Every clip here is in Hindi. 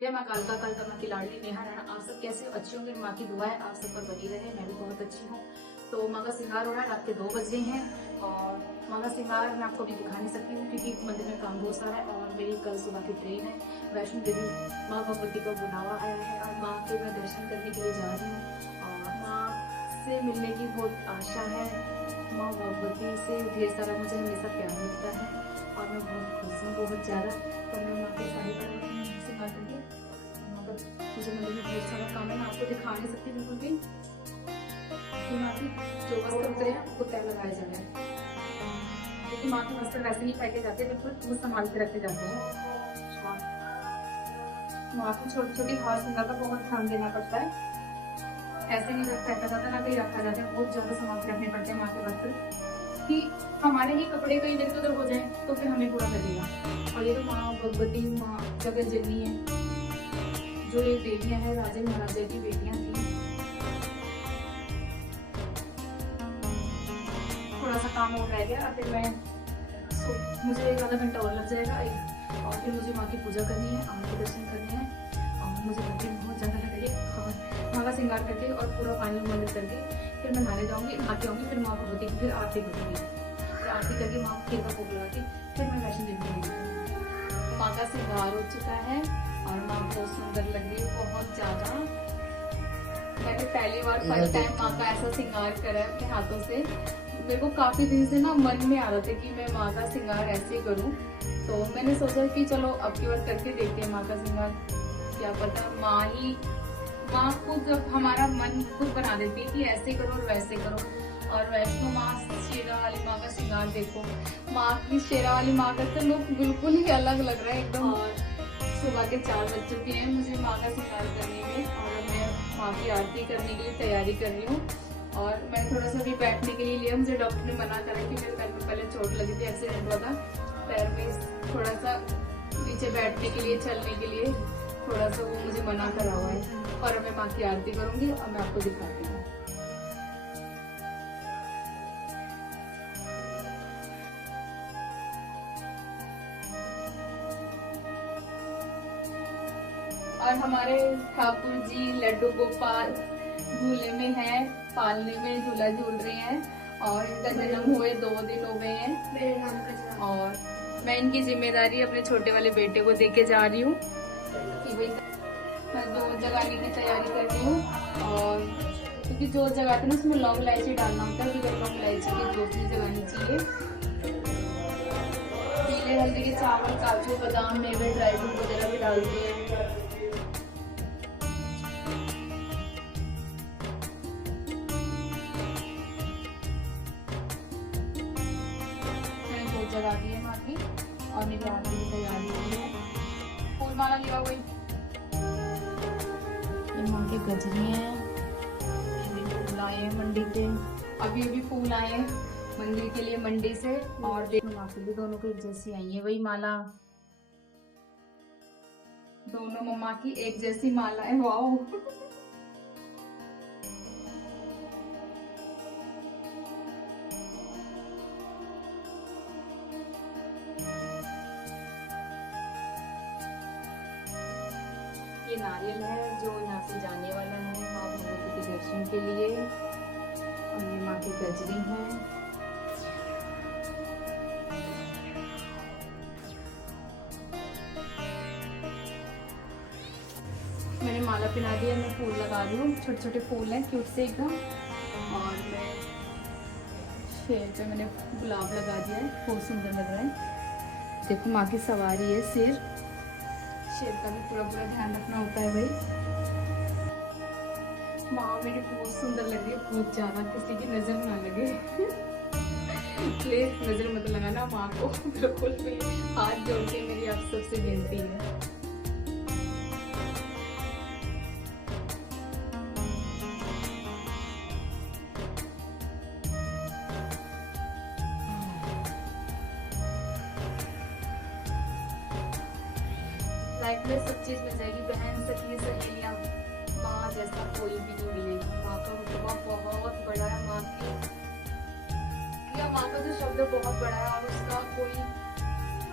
जय माँ कालका कालका माँ की लाडली नेहा राणा। आप सब कैसे हो? अच्छे होंगे। माँ की दुआ है आप सब पर बनी रहे। मैं भी बहुत अच्छी हूँ। तो माँ का श्रृंगार हो रहा है, रात के 2 बज रहे हैं और माँ का श्रृंगार मैं आपको अभी दिखा नहीं सकती हूँ क्योंकि मंदिर में काम बहुत सारा है और मेरी कल सुबह की ट्रेन है। वैष्णो देवी माँ भगवती का बुलावा आया है और माँ के मैं दर्शन करने के लिए जा रही हूँ और माँ से मिलने की बहुत आशा है। माँ भगवती से ढेर सारा मुझे हमेशा प्यार मिलता है और मैं बहुत खुश हूँ, बहुत ज़्यादा। तो मैं माँ के सारे श्रृंगार करके मुझे मंदिर में ढेर सारा काम है, मैं आपको दिखा नहीं सकती बिल्कुल भी। माँ की जो वस्त्र उतरे हैं उनको तय लगाया जा रहा है क्योंकि माँ के वस्त्र वैसे नहीं फेंके जाते, बिल्कुल वो संभाल के रखे जाते हैं। माँ को छोटी छोटी हार श्रृंगार का बहुत ध्यान देना पड़ता है। ऐसे नहीं रख फेंका जाता, ना कहीं रखा जाता है। बहुत ज्यादा संभाल के रखने पड़ते हैं माँ के वस्त्र कि हमारे ही कपड़े कहीं इधर उधर हो जाए तो फिर हमें बुरा लगेगा। और ये तो माँ भगवती माँ जगत जननी है, जो ये देवियां हैं राजे महाराजे की बेटियां थी। थोड़ा सा काम और रह गया, फिर मैं मुझे 1 आधा घंटा और लग जाएगा और फिर मुझे माँ की पूजा करनी है, आम के दर्शन करने हैं और मुझे भक्ति बहुत ज़्यादा लग रही है। और माँ का श्रृंगार करके और पूरा पानी मंदिर करके फिर मैं नहाने जाऊँगी, नहा के आऊँगी, फिर माँ भगवती की फिर आरती करूँगी। फिर आरती करके माँ खीर का भोग लगा के फिर मैं वैष्णो देवी जाऊँगी। माँ का श्रृंगार हो चुका है और माँ बहुत सुंदर लग रही है, बहुत ज़्यादा। मैंने पहली बार फर्स्ट टाइम माँ का ऐसा श्रृंगार करा है अपने हाथों से। मेरे को काफी दिन से ना मन में आ रहा था कि मैं माँ का श्रृंगार ऐसे करूं, तो मैंने सोचा कि चलो अब की बार करके देखते हैं माँ का श्रृंगार। क्या पता माँ खुद हमारा मन खुद बना देती है कि ऐसे करो और वैसे करो। और वैष्णो माँ शेरा वाली माँ का श्रृंगार देखो, माँ की शेरा वाली माँ का तो लुक बिल्कुल ही अलग लग रहा है एकदम। और सुबह के 4 बज चुके हैं मुझे माँ का श्रृंगार करने में और मैं माँ की आरती करने के लिए तैयारी कर रही हूँ। और मैं थोड़ा सा भी बैठने के लिए लिया, मुझे डॉक्टर ने मना करा कि मेरे पैर में पहले चोट लगी थी, एक्सीडेंट हुआ था पैर में, थोड़ा सा नीचे बैठने के लिए चलने के लिए थोड़ा सा वो मुझे मना करा हुआ है। और मैं माँ की आरती करूंगी और मैं आपको दिखाती हूँ। और हमारे ठाकुर जी लड्डू गोपाल झूले में है, पालने में झूला झूल रहे हैं और इनका जन्म हुए 2 दिन हो गए हैं। और मैं इनकी जिम्मेदारी अपने छोटे वाले बेटे को देके जा रही हूँ कि भाई मैं 2 जगाने की तैयारी कर रही हूँ। और क्योंकि 2 जगाते ना उसमें लौंग इलायची डालना होता है, तो लौंग इलायची की 2 चीज जगानी चाहिए। पीले हल्दी के चावल, काजू बादाम मेवे ड्राई फ्रूट वगैरह भी डालते हैं। जगा दी है माँ की और मेरी आरती की तैयारी हो रही है। फूल माला लिया हुई, ये माँ के गजरे हैं, फूल आए हैं मंडी से, अभी अभी फूल आए हैं मंदिर के लिए मंडी से। और देखो माँ की भी दोनों को एक जैसी आई है वही माला, दोनों मम्मा की एक जैसी माला है। वाओ ये नारियल है जो यहाँ से जाने वाला है माँ भगवती के दर्शन के लिए। और ये माँ की गजरी है। मैंने माला पहना दिया, मैं फूल लगा रही हूँ, छोटे छोटे फूल हैं क्यूट से एकदम। और मैं शेर पे मैंने गुलाब लगा दिया है, बहुत सुंदर लग रहा है। देखो माँ की सवारी है शेर, शेर का भी पूरा पूरा ध्यान रखना होता है भाई। माँ मेरी बहुत सुंदर लग रही है, बहुत ज्यादा, किसी की नजर ना लगे प्लीज नजर मत लगाना माँ को बिल्कुल भी। हाथ जोड़ के मेरी आप सबसे विनती है। लाइफ में सब चीज मिल जाएगी, बहन सखी सहेलियां, माँ जैसा कोई भी नहीं मिलेगी। माँ का रुतबा बहुत बड़ा है, माँ की या माँ का जो शब्द बहुत बड़ा है और उसका कोई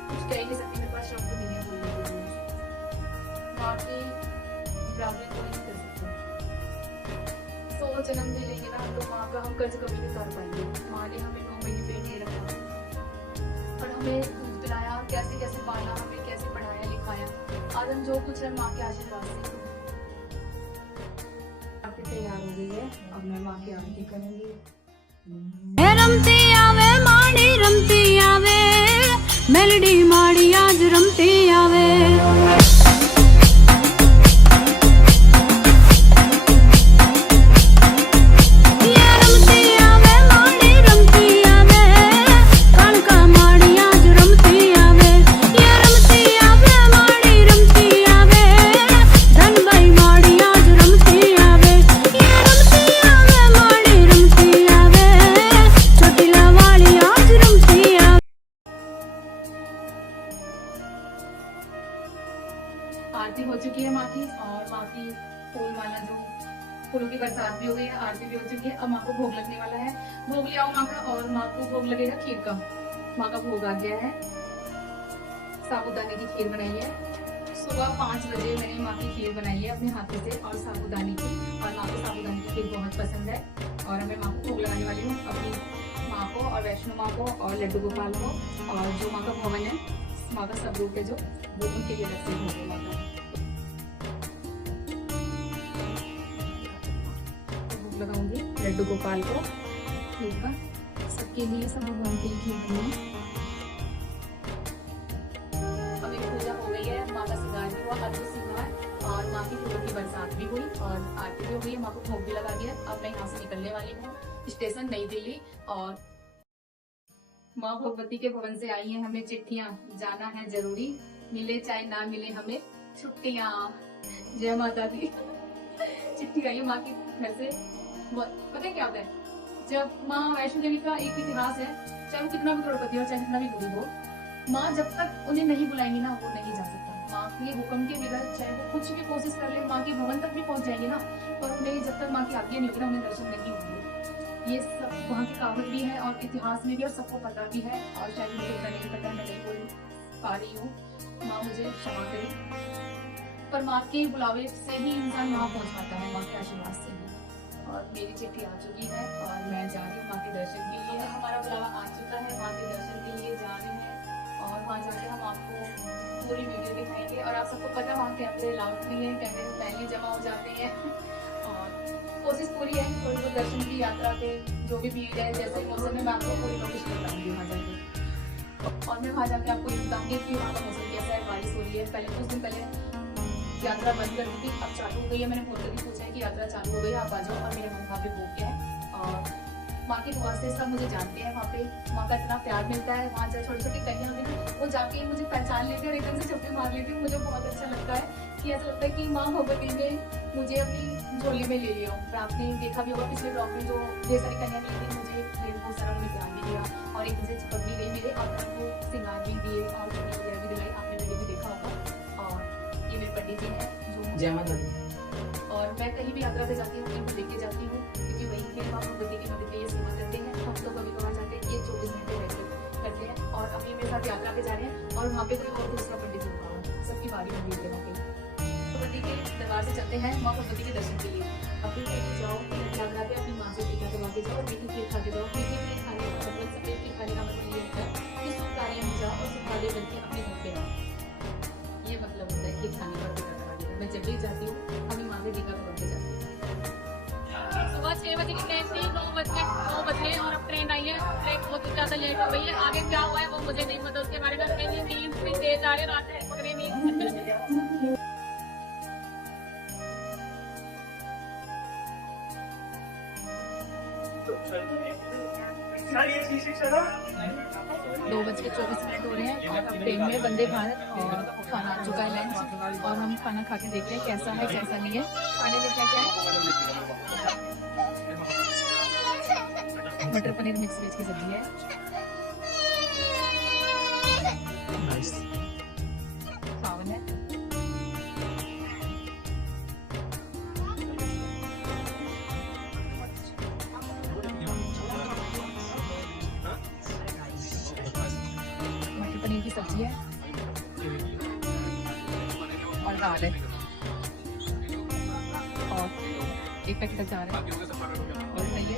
कुछ कह नहीं सकती, मेरे पास शब्द नहीं है बोलने के लिए। माँ की बराबरी कोई नहीं कर सकता। 100 जन्म भी लेंगे ना तो माँ का हम कर्ज कभी नहीं उतार पाएंगे। माँ ने हमें 9 महीने पेट में रखा और हमें दूध पिलाया, कैसे कैसे पाला, हमें कैसे पढ़ाया लिखाया। आज हम जो कुछ है माँ के आशीर्वाद से। आपकी तैयार हो गई है, अब मैं माँ की आरती करूंगी। रमती आवे माड़ी रमती आवे मेलडी माड़ी आज रमती आवे आरती हो चुकी है माँ की, और माँ की फूल माला जो फूलों की बरसात भी हो गई है, आरती भी हो चुकी है। अब माँ को भोग लगने वाला है। भोग ले आओ माँ का, और माँ को भोग लगेगा खीर का। माँ का भोग आ गया है। साबूदाने की खीर बनाई है। सुबह 5 बजे मैंने माँ की खीर बनाई है अपने हाथों से, और साबूदाने की, और माँ को साबूदाने की खीर बहुत पसंद है। और मैं माँ को भोग लगाने वाली हूँ, अपनी माँ को और वैष्णो माँ को और लड्डू गोपाल को, और जो माँ का भवन है, माँ का सब रूप है जो, वो उनके लिए रखते हैं माँ का। भोग लगाऊंगी लड्डू गोपाल को खीर का, सबके लिए, सब भगवान के लिए खीर बनी है। अब मेरी पूजा हो गई है, माँ का श्रृंगार भी हुआ, अर्घ श्रृंगार, और माँ की फूलों की बरसात भी हुई, और आरती भी हो गई है। माँ को भोग भी लगा दिया। अब मैं यहाँ से निकलने वाली हूँ स्टेशन नई दिल्ली, और माँ भगवती के भवन से आई है हमें चिट्ठियाँ, जाना है जरूरी, मिले चाहे ना मिले हमें छुट्टियाँ। जय माता दी। चिट्ठी आई है माँ की घर से। पता है क्या होता है, जब माँ वैष्णो देवी का एक इतिहास है, चाहे वो कितना भी करोड़पति हो, चाहे कितना भी गरीब हो, माँ जब तक उन्हें नहीं बुलाएंगी ना, वो नहीं जा सकता। माँ के हुक्म के बगैर चाहे वो कुछ भी कोशिश कर ले, माँ के भवन तक भी पहुंच जाएंगे ना, पर उन्हें जब तक माँ की आज्ञा नहीं होगी ना, उन्हें दर्शन नहीं होंगे। ये सब वहाँ की कहावत भी है, और इतिहास में भी, और सबको पता भी है, और शायद मुझे इतना नहीं पता, मैं नहीं बोल पा रही हूँ, माँ मुझे क्षमा करे। पर माँ के बुलावे से ही इंसान वहाँ पहुँच पाता है, माँ के आशीर्वाद से ही। और मेरी चिट्ठी आ चुकी है, और मैं जा रही हूँ माँ के दर्शन के लिए। हमारा बुलावा आ चुका है, माँ के दर्शन के लिए जा रहे हैं, और वहाँ जाके हम आपको पूरी वीडियो दिखाएंगे। और आप सबको पता है वहाँ कैमरे अलाउड भी है, कैमरे पहले जमा हो जाते हैं। और कोशिश पूरी है, थोड़ी बहुत दर्शन की यात्रा के जो भी भीड़ है, जैसे मौसम में, मैं आपको पूरी लोकेशन बताऊंगी वहाँ जाके। और मैं वहाँ जाके आपको ये बताऊंगी कि वहाँ का मौसम कैसा है, बारिश हो रही है। पहले कुछ दिन पहले यात्रा बंद कर दी थी, अब चालू हो गई है। मैंने फोन करके पूछा है कि यात्रा चालू हो गई, आप आ जाओ। और मेरे वहाँ पे बुक है, और माँ के दुआ से सब मुझे जानते हैं। वहाँ पे माँ का इतना प्यार मिलता है। वहाँ जाए छोटी छोटी कन्या होती है, वो जाके मुझे पहचान लेते हैं और एकदम से चुप्पी मार लेती है। मुझे बहुत अच्छा लगता है कि ऐसा लगता है कि माँ भगवती ने मुझे अपनी झोली में ले लिया। और आपने देखा भी होगा पिछले ब्लॉग में, जो ढेर सारी कन्या मिली थी, मुझे बहुत सारा उन्होंने प्यार भी दिया, और एक मुझे चिपक भी गई मेरे, और उनको श्रृंगार भी दिए, और चुनी वगैरह भी दिलाई। आपने वीडियो भी देखा होगा। और ये मेरे पंडित जी हैं जो, जय माता दी। और मैं कहीं भी यात्रा पे जाती हूँ उनको लेके जाती हूँ, क्योंकि वही के माँ भगवती की मदद के लिए सेवा करते हैं। हम लोग कभी कभार जाते हैं, ये 24 घंटे रहते करते हैं। और अभी मेरे साथ यात्रा पे जा रहे हैं, और वहाँ पे कोई और दूसरा पंडित जी होगा, सबकी बारी होगी है वहाँ पे। भगवती के दरबार से चलते हैं माँ भगवती के दर्शन के लिए। अपनी कहीं जाओ, यात्रा पे अपनी माँ से टीका करवा के जाओ, और मीठी खीर खा के जाओ। मीठी खीर खाने का मतलब, सफेद खीर खाने का मतलब ये होता है कि शुभ कार्य में जाओ और शुभ कार्य करके अपने घर पे आओ। ये मतलब होता है खीर खाने का, टीका करवा के। मैं जब भी जाती हूँ अपनी माँ से टीका करवा के जाती हूँ। सुबह 6 बजे की ट्रेन थी, 9 बजे और अब ट्रेन आई है। ट्रेन बहुत ज्यादा लेट हो गई है। आगे क्या हुआ है वो मुझे नहीं पता, उसके बारे में। मेरी नींद भी तेज आ रही, रात में पकड़े नींद। दो बज के 24 मिनट हो रहे हैं, और अब ट्रेन में वंदे भारत, और खाना आ चुका है लंच, और हम खाना खा के देखते हैं कैसा है कैसा नहीं है। खाने में क्या क्या है, मटर पनीर मिक्स वेज की सब्जी है, चावल है, मटर पनीर की सब्जी है, और दाल है। एक पैकेट अचार है और सही है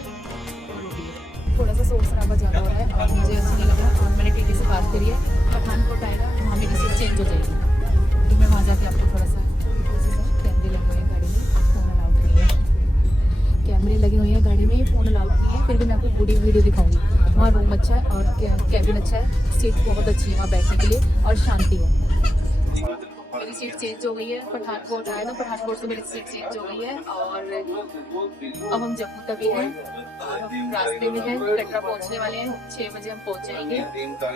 और रोटी है। थोड़ा सा शोर शराबा ज़्यादा हो रहा है और मुझे अच्छा नहीं लग रहा और मैंने टीटी से बात करी है। पठानकोट आएगा वहाँ मेरी सीट चेंज हो जाएगी, तो मैं वहाँ जाके आपको थोड़ा सा कैमरे लगे हुए हैं गाड़ी में, फ़ोन अलाउड नहीं है, कैमरे लगे हुए हैं गाड़ी में, फ़ोन अलाउड नहीं है, फिर भी मैं आपको पूरी वीडियो दिखाऊंगी। वहाँ रूम अच्छा है और कैबिन अच्छा है, सीट बहुत अच्छी है वहाँ बैठने के लिए और शांति हो। मेरी सीट चेंज हो गई है, पठानकोट आए तो पठानकोट से मेरी सीट चेंज हो गई है और अब हम जम्मू तक हैं और हम रास्ते में हैं, कटरा पहुंचने वाले हैं, 6 बजे हम पहुंच जाएंगे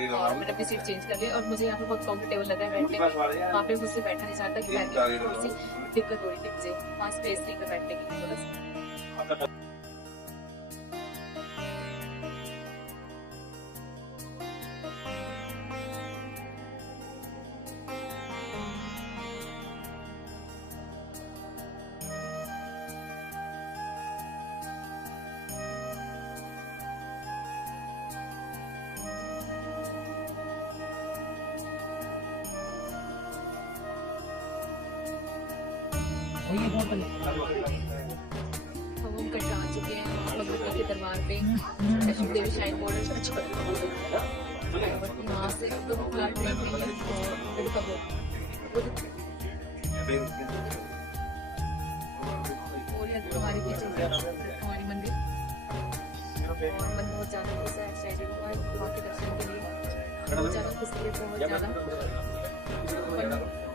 और मैंने अपनी सीट चेंज कर ली और मुझे यहाँ पे बहुत कंफर्टेबल लगा है बैठने में। वहाँ पे मुझसे बैठा नहीं जाता कि बैठने में थोड़ी सी दिक्कत हो रही थी मुझे, वहाँ स्पेस नहीं कर बैठने की थोड़ा सा। हम कटरा आ चुके हैं भगवती के दरबार पे, वैष्णो देवी शाइन बोर्ड यहाँ से तो प्लाट ट्रेन पे है और यहाँ हमारे पीछे हमारी मंदिर और मन बहुत ज़्यादा खुश है, एक्साइटेड हुआ है वहाँ के दर्शन के लिए, बहुत ज़्यादा खुश है, बहुत ज़्यादा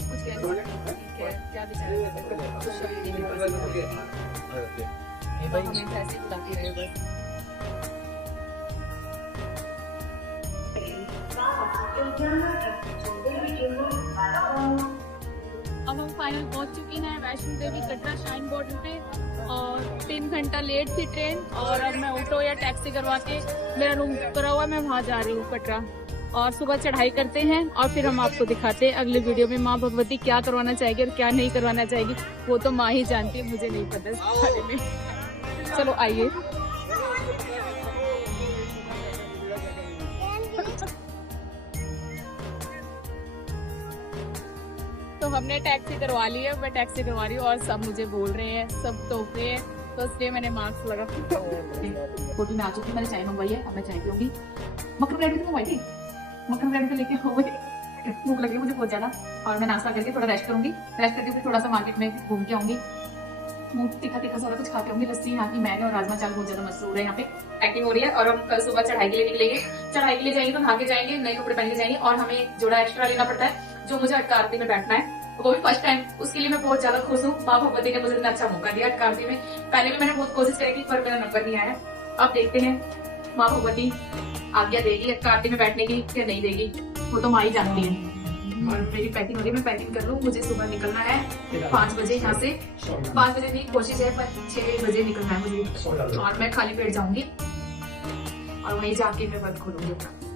कुछ कह नहीं सकते क्या बेचारे कुछ शब्द नहीं मिल पाते, हमें ऐसे बुलाते रहे बस। अब हम फाइनल पहुंच चुके हैं वैष्णो देवी कटरा शाइन बॉर्डर पे और 3 घंटा लेट थी ट्रेन और अब मैं ऑटो या टैक्सी करवा के, मेरा रूम करा हुआ, मैं वहाँ जा रही हूँ कटरा और सुबह चढ़ाई करते हैं और फिर हम आपको दिखाते हैं अगले वीडियो में माँ भगवती क्या करवाना चाहेगी और क्या नहीं करवाना चाहेगी, वो तो माँ ही जानती है, मुझे नहीं पता इस बारे में। चलो आइए। तो हमने टैक्सी करवा ली है, मैं टैक्सी करवा रही हूँ और सब मुझे बोल रहे हैं, सब टोक रहे हैं, तो इसलिए मैंने मास्क लगा। होटल में आ चुकी, मैंने चाय मंगवाई है, अब मैं चाय पीऊंगी। मक्खन ब्रेड भी मंगवाई थी, मक्खन ब्रेड को लेके हो गई, भूख लगी मुझे बहुत ज्यादा और मैं नाश्ता करके थोड़ा रेस्ट करूंगी, रेस्ट करके फिर थोड़ा सा मार्केट में घूम के आऊंगी, मुंह तीखा तीखा सारा कुछ खा के आऊंगी। लस्सी यहाँ की मैंने और राजमा चावल बहुत ज्यादा मशहूर है, यहाँ पे एक्टिंग हो रही है और हम कल सुबह चढ़ाई के लिए निकलेंगे। चढ़ाई के लिए जाएंगे तो नहा के जाएंगे, नए कपड़े पहन के जाएंगे और हमें एक जोड़ा एक्स्ट्रा लेना पड़ता है जो मुझे अटका आरती में बैठना है, वो भी फर्स्ट टाइम, उसके लिए मैं बहुत ज्यादा खुश हूँ। माँ भगवती ने मुझे इतना अच्छा मौका दिया अटका आरती में, पहले भी मैंने बहुत कोशिश करी थी पर मेरा नंबर नहीं आया। अब देखते हैं माँ भगवती आज्ञा देगी अटका आरती में बैठने की या नहीं देगी, वो तो माँ ही जानती है। और मेरी पैकिंग हो रही है, मैं पैकिंग कर लूँ, मुझे सुबह निकलना है 5 बजे यहाँ से, 5 बजे की कोशिश है पर 6 बजे निकलना है मुझे और मैं खाली पेट जाऊंगी और वहीं जाके मैं बंद खोलूंगी अपना।